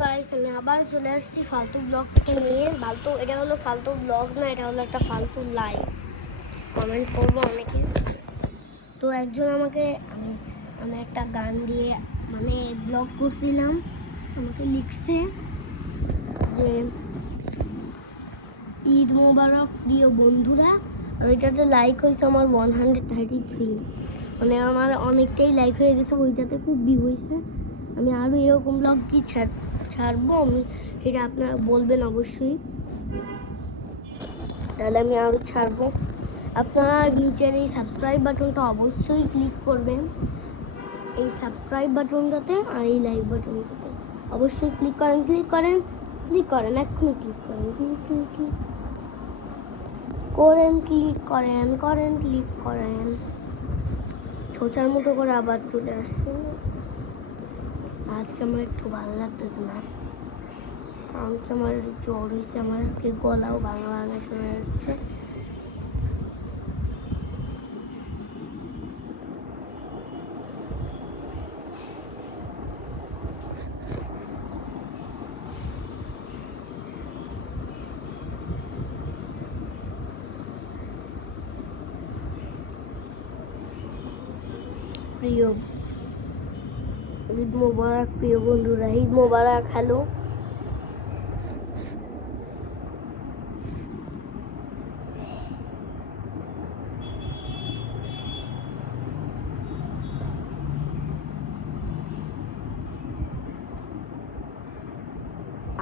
Guys আমি আবার চলে আসছি ফালতু ব্লগটাকে নিয়ে। এটা হলো ফালতু ব্লগ না, এটা হলো একটা ফালতু লাইভ। কমেন্ট করবো অনেকে। তো একজন আমাকে আমি একটা গান দিয়ে ব্লগ করছিলাম, আমাকে লিখছে যে ঈদ মোবারক প্রিয় বন্ধুরা। আর ওইটাতে লাইক হয়েছে আমার 133, আমার অনেকটাই লাইক হয়ে গেছে। ওইটাতে খুব ভিউ হয়েছে। আমি আরও এরকম ব্লগ কি ছাড়বো আমি, এটা আপনারা বলবেন অবশ্যই, তাহলে আমি আরও ছাড়বো। আপনারা নিচের এই সাবস্ক্রাইব বাটনটা অবশ্যই ক্লিক করবেন, এই সাবস্ক্রাইব বাটনটাতে আর এই লাইক বাটনটাতে অবশ্যই ক্লিক করেন, এক্ষুনি ক্লিক করেন। ছোচার মতো করে আবার চলে আসছে। আজকে আমার একটু ভালো লাগতেছে না, কারণ কি আমার জ্বর হয়েছে। আমার আজকে গলাও বাংলা শোনা যাচ্ছে। প্রিয় ঈদ মোবারক প্রিয় বন্ধুরা, ঈদ মোবারক। হ্যালো,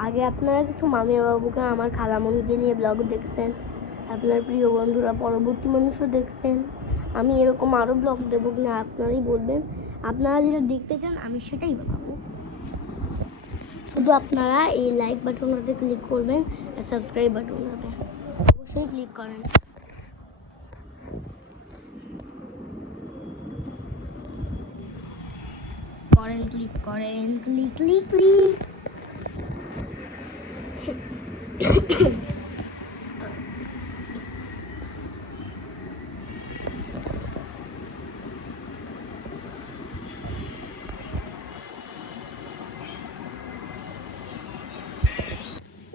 আগে আপনারা কিছু মামিয়া বাবুকে আমার খালামণিকে নিয়ে ব্লগ দেখছেন, আপনার প্রিয় বন্ধুরা পরবর্তী মানুষও দেখছেন। আমি এরকম আরও ব্লগ দেবো কিনা আপনারাই বলবেন। আপনারা যেটা দেখতে চান আমি সেটাই বানাবো। শুধু আপনারা এই লাইক বাটনটাতে ক্লিক করবেন আর সাবস্ক্রাইব বাটনটাতে অবশ্যই ক্লিক করেন। ক্লিক করেন।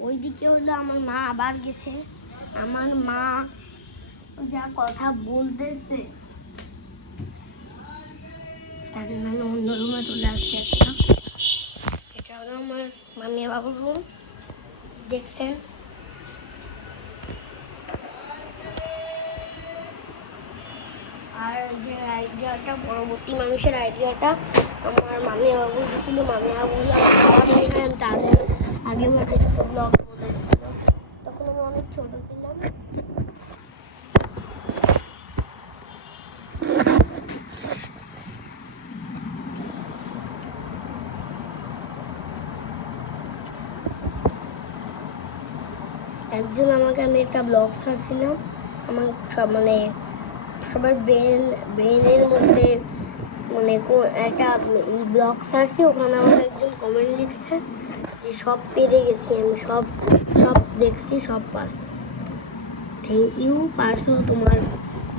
ওইদিকে হলো আমার মা আবার গেছে। আমার মা যা কথা বলতেছে তার জন্য অন্য রুমে চলে আসছে একটা। এটা হলো আমার মামিয়া বাবুর রুম, দেখছেন। আর এই যে আইডিয়াটা, পরবর্তী মানুষের আইডিয়াটা আমার মামিয়া বাবু দিয়েছিল। মামিয়া বাবু আমার খাওয়া নিয়ে আমি তার আগে মধ্যে ছোটো ব্লগ বলে দিয়েছিল, তখন আমি অনেক ছোট ছিলাম। একজন আমাকে, আমি একটা ব্লগ ছাড়ছিলাম, আমার সবার ব্রেনের মধ্যে একটা এই ব্লগ ছাড়ছি, ওখানে আমাকে একজন কমেন্ট লিখছে যে সব পেরে গেছি আমি, সব দেখছি, সব পারছি। থ্যাংক ইউ, পারছো, তোমার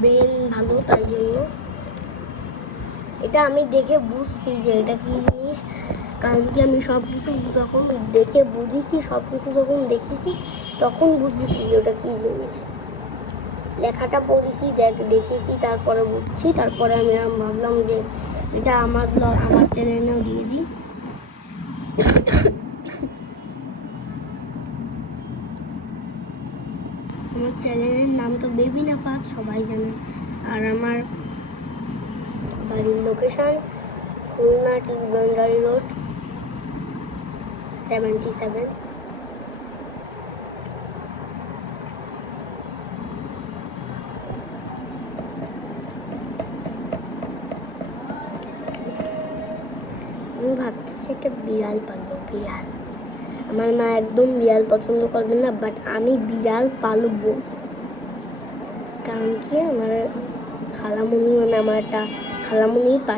ব্রেন ভালো তাই জন্য। এটা আমি দেখে বুঝছি যে এটা কী জিনিস, কারণ কি আমি সব কিছু যখন দেখে বুঝেছি, সব কিছু যখন দেখেছি তখন বুঝেছি যে ওটা কী জিনিস। লেখাটা পড়েছি, দেখেছি, তারপরে বুঝছি, তারপরে আমি ভাবলাম যে এটা আমার ব্লগ, আমার চ্যানেলেও দিয়ে দিই। আমার চ্যানেলের নাম তো বেবি নাফাত, সবাই জানে। আর আমার বাড়ির লোকেশন খুলনা টিলগঞ্জারি রোড 77। আমি ভাবতেছি একটা বিড়াল পালবো, বিড়াল। আমার মা একদম বিড়াল পছন্দ করবে না, বাট আমি বিড়াল পালবো। কারণ কি আমার খালামণি, আমার একটা খালামণির